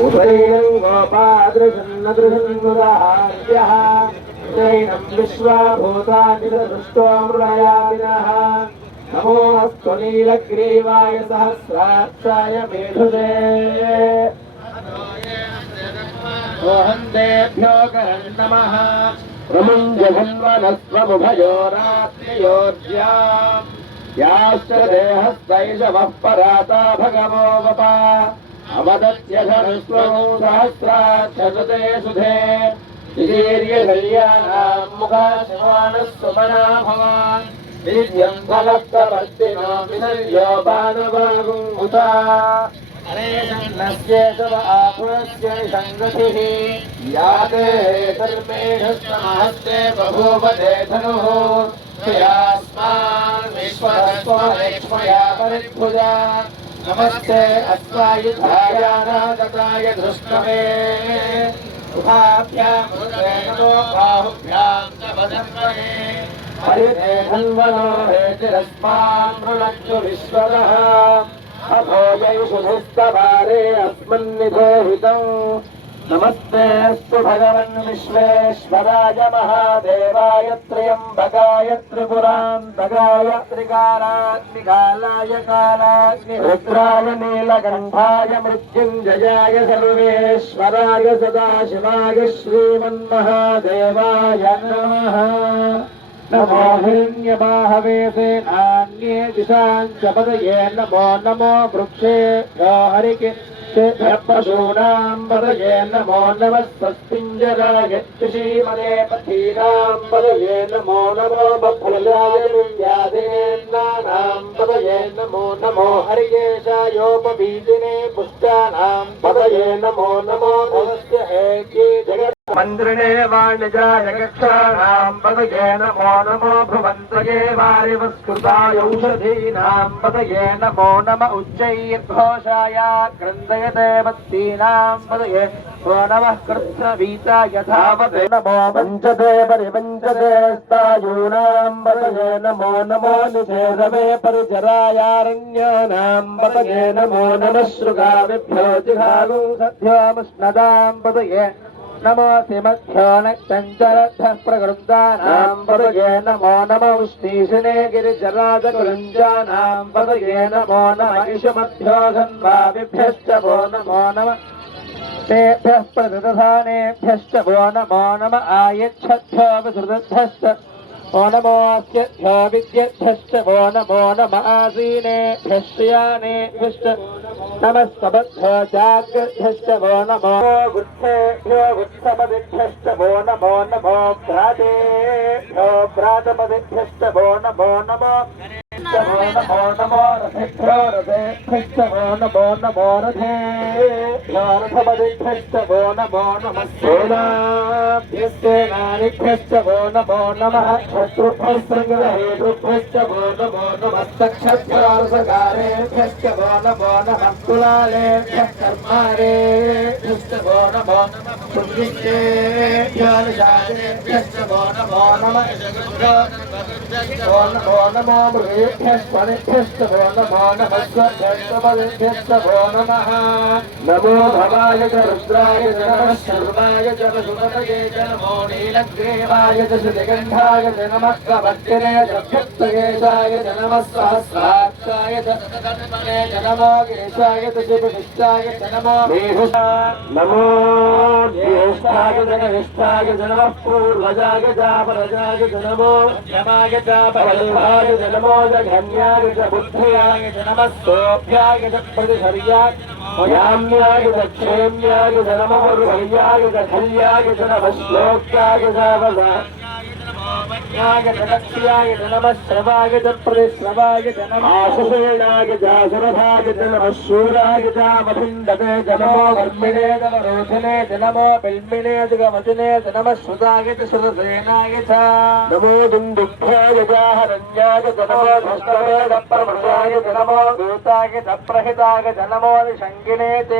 उभयं गोपादृशन्नदृशन्मुदाहार्यः जैनं विश्वाभूतानि दृष्ट्वा मृळयामिनः नमोऽस्तु नीलग्रीवाय सहस्राक्षाय मेधुजे ओहन्तेभ्यो करं नमः प्रमुञ्जभन्वनस्वमुभयोरात्मयोर्ज्याम् याश्च देहस्तैषवः पराता भगवो वपा अवदत्य धनुष्वो सहस्राक्षसते सुधे शिशीर्यशल्यानाम् मुखाशमानः सुमना भवान् दिव्यं फलस्तवर्तिनो विसर्यो बाणवागुम् उता अनेशन्नस्य तव आपुरस्य निसङ्गतिः याते धर्मेणस्तमहस्ते बभूव ते धनुः यास्मान् विश्वस्वरेक्ष्मया परिभुजा नमस्ते अस्मायुधायानागताय धृष्टमे उभाभ्यामुदे नमो बाहुभ्यां च वदन्महे हरिते धन्वनो हेतिरस्मान् मृणन्तु विश्वदः अभोजैषुधिस्तवारे अस्मन्निधेहितम् नमस्तेऽस्तु भगवन् विश्वेश्वराय महादेवाय त्र्यम्बकाय त्रिपुरान्तकाय त्रिकालाग्निकालाय कालाग्निरुद्राय नीलकण्ठाय मृत्युञ्जयाय सर्वेश्वराय सदाशिवाय श्रीमन्महादेवाय नमः नमो हिरण्यबाहवे सेनान्ये दिशाञ्च पदये नमो नमो वृक्षेभ्यो हरिकेभ्यः पदये नमो नमः स्वस्तिञ्जराय श्रीमदे पथीनां पदये नमो नमो बफलाय विद्याधीनानां पदये नमो नमो हरिकेशायोपवीतिने पुष्टानां पदये नमो नमो नमस्य एके जगत् मन्त्रिणे वाणिजाय कक्षाणां पदये नमो नमो भुवन्तये वारिवस्कृताय औषधीनां पदये नमो नम उच्चैर्घोषाय क्रन्दयते वत्तीनां पदये ओ नमः कृत्स्नवीताय धावते नमो पञ्चते परिपञ्चते स्तायूनां पदये नमो नमो निषेधवे परिचरायारण्यानां पदये नमो नमः शृगाविभ्यो जिघागुंसभ्योमुष्णदां पदये नमो सिमध्यो नक्तञ्चरद्धः प्रगृन्दानां पदये नमो नमो उष्णीषिणे गिरिजराजकुलञ्जानां पदये नमो नम इषमध्यो धन्वाभिभ्यश्च वो नमो नमः तेभ्यः प्रतिदधानेभ्यश्च वो नमो नम आयच्छद्भ्यो विसृतभ्यश्च वो नमोऽस्यभ्यो विद्येभ्यश्च वो नमो नम आसीनेभ्यः श्रियानेभ्यश्च नमस्तभ्यो जाग्रभ्यश्च वो नमो वृद्धेभ्यो वृद्धपदिभ्यश्च वो नमो नमो भ्रातेभ्यो भ्रातपदिभ्यश्च वो नमो नमो नमो नमो रथेभ्यो रथेभ्यश्च वो नमो नमो रथेभ्यो रथपदिभ्यश्च वो नमो नमः सेनाभ्यश्च वो नमो नमः शत्रुभ्यः संग्रहेतृभ्यश्च वो नमो नमः सक्षभ्योऽसकारेभ्यश्च वो नमो नमः कुलालेभ्यः कर्मारेभ्यश्च वो नमो नमः पुण्यश्चेभ्यो निशाचरेभ्यश्च वो नमो नमः वो नमो मृगेभ्यश्च वो नमो नमः स्वभ्यश्च वो नमः नमो भवाय च रुद्राय च नमः शर्माय च वसुमतये च नमो नीलग्रीवाय च श्रुतिकण्ठाय च नमः कवत्तिने च भक्तकेशाय च नमः सहस्राक्षाय च तत्तन्मने च नमो केशाय च शिवनिष्ठाय च नमो नमो ज्येष्ठाय च कनिष्ठाय च नमः पूर्वजाय च परजाय च नमो यमाय च परल्भाय च नमो जघन्याय च बुद्धयाय च नमः सोऽभ्याय च प्रतिशर्याय याम्याय च क्षेम्याय च नमः पूर्वयाय च खल्याय च नमः श्लोक्याय च वदाय च लक्ष्याय च नमः श्रवाय च प्रतिश्रवाय च नमः आशुषेणाय च सुरभाय च नमः शूराय च मठिन्दते च नमो वर्मिणे च रोधिने च नमो बिल्मिने च गमतिने च नमः श्रुताय च श्रुतसेनाय च नमो दुन्दुभ्याय च हरण्याय च नमो धस्तवे च प्रमृषाय च नमो दूताय च प्रहिताय च नमो निषङ्गिने च